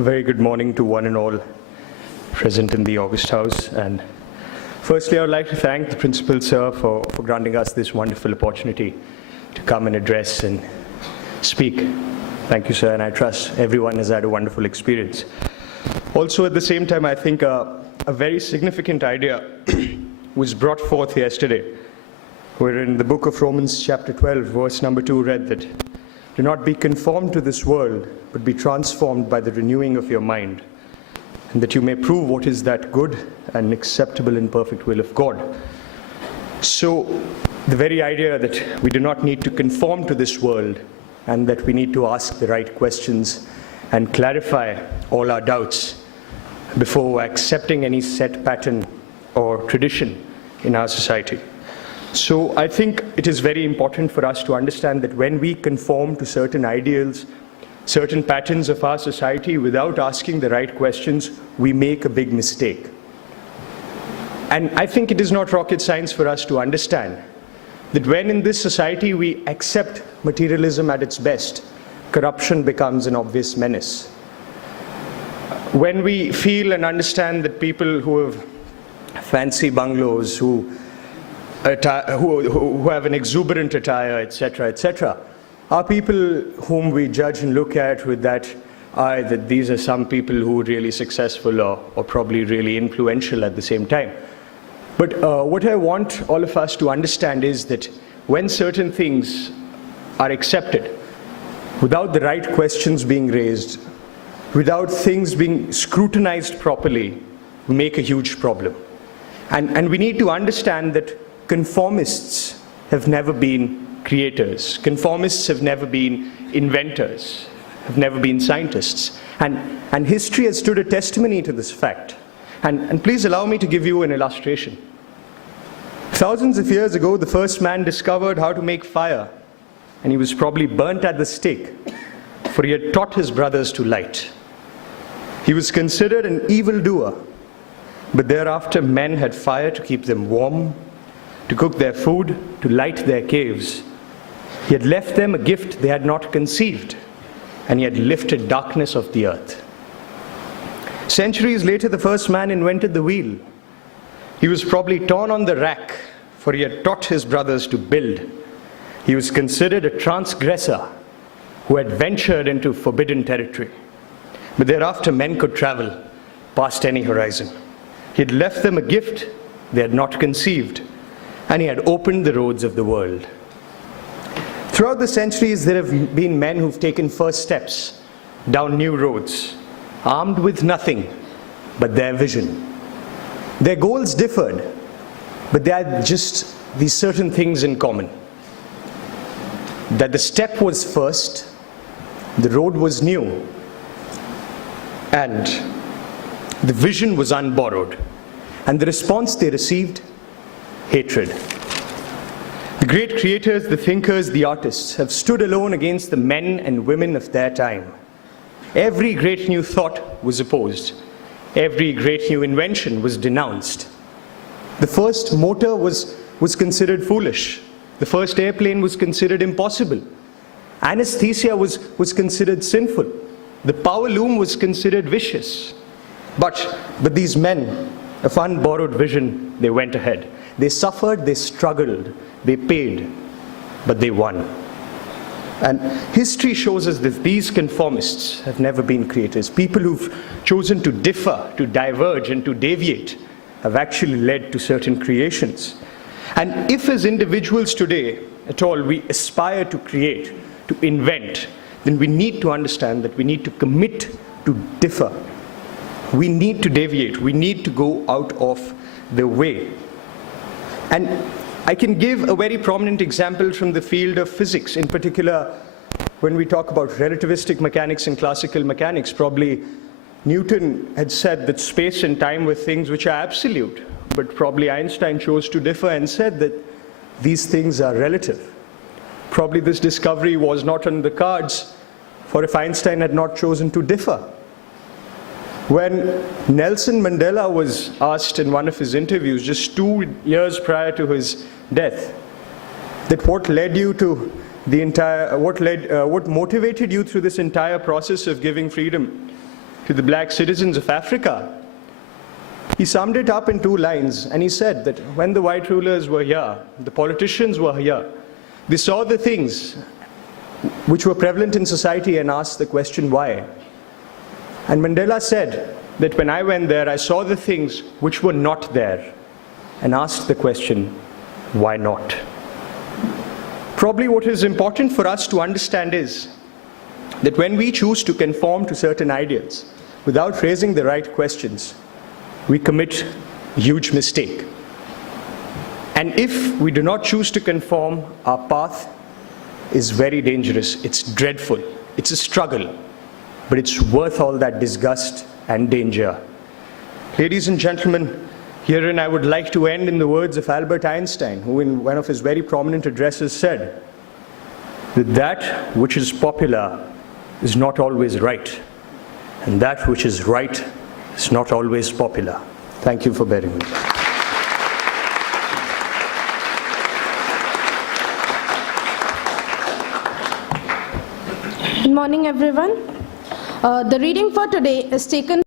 A very good morning to one and all present in the August House. And firstly, I would like to thank the Principal, sir, for granting us this wonderful opportunity to come and address and speak. Thank you, sir, and I trust everyone has had a wonderful experience. Also, at the same time, I think a very significant idea was brought forth yesterday, where in the book of Romans chapter 12, verse number 2 read that, "Do not be conformed to this world, but be transformed by the renewing of your mind, and that you may prove what is that good and acceptable and perfect will of God." So the very idea that we do not need to conform to this world and that we need to ask the right questions and clarify all our doubts before accepting any set pattern or tradition in our society. So I think it is very important for us to understand that when we conform to certain ideals, certain patterns of our society without asking the right questions, we make a big mistake. And I think it is not rocket science for us to understand that when in this society we accept materialism at its best, corruption becomes an obvious menace. When we feel and understand that people who have fancy bungalows, who have an exuberant attire, etc., are people whom we judge and look at with that eye that these are some people who are really successful or probably really influential at the same time. But what I want all of us to understand is that when certain things are accepted, without the right questions being raised, without things being scrutinized properly, we make a huge problem. And we need to understand that conformists have never been creators. Conformists have never been inventors, have never been scientists. And history has stood a testimony to this fact. And please allow me to give you an illustration. Thousands of years ago, the first man discovered how to make fire, and he was probably burnt at the stake, for he had taught his brothers to light. He was considered an evildoer, but thereafter men had fire to keep them warm, to cook their food, to light their caves. He had left them a gift they had not conceived, and he had lifted darkness of the earth. Centuries later, the first man invented the wheel. He was probably torn on the rack, for he had taught his brothers to build. He was considered a transgressor who had ventured into forbidden territory. But thereafter men could travel past any horizon. He had left them a gift they had not conceived, and he had opened the roads of the world. Throughout the centuries, there have been men who've taken first steps down new roads, armed with nothing but their vision. Their goals differed, but they had just these certain things in common. That the step was first, the road was new, and the vision was unborrowed. And the response they received, hatred. The great creators, the thinkers, the artists have stood alone against the men and women of their time. Every great new thought was opposed. Every great new invention was denounced. The first motor was considered foolish. The first airplane was considered impossible. Anesthesia was considered sinful. The power loom was considered vicious. But these men of unborrowed vision, they went ahead. They suffered, they struggled, they paid, but they won. And history shows us that these conformists have never been creators. People who've chosen to differ, to diverge, and to deviate have actually led to certain creations. And if as individuals today, at all, we aspire to create, to invent, then we need to understand that we need to commit to differ. We need to deviate. We need to go out of the way. And I can give a very prominent example from the field of physics. In particular, when we talk about relativistic mechanics and classical mechanics, probably Newton had said that space and time were things which are absolute. But probably Einstein chose to differ and said that these things are relative. Probably this discovery was not on the cards for if Einstein had not chosen to differ. When Nelson Mandela was asked in one of his interviews, just 2 years prior to his death, that what led you to the entire, what motivated you through this entire process of giving freedom to the black citizens of Africa. He summed it up in 2 lines, and he said that when the white rulers were here, the politicians were here, they saw the things which were prevalent in society and asked the question, why? And Mandela said that when I went there, I saw the things which were not there and asked the question, why not? Probably what is important for us to understand is that when we choose to conform to certain ideals without raising the right questions, we commit a huge mistake. And if we do not choose to conform, our path is very dangerous. It's dreadful. It's a struggle, but it's worth all that disgust and danger. Ladies and gentlemen, herein I would like to end in the words of Albert Einstein, who in one of his very prominent addresses said that that which is popular is not always right, and that which is right is not always popular. Thank you for bearing with me. Good morning, everyone. The reading for today is taken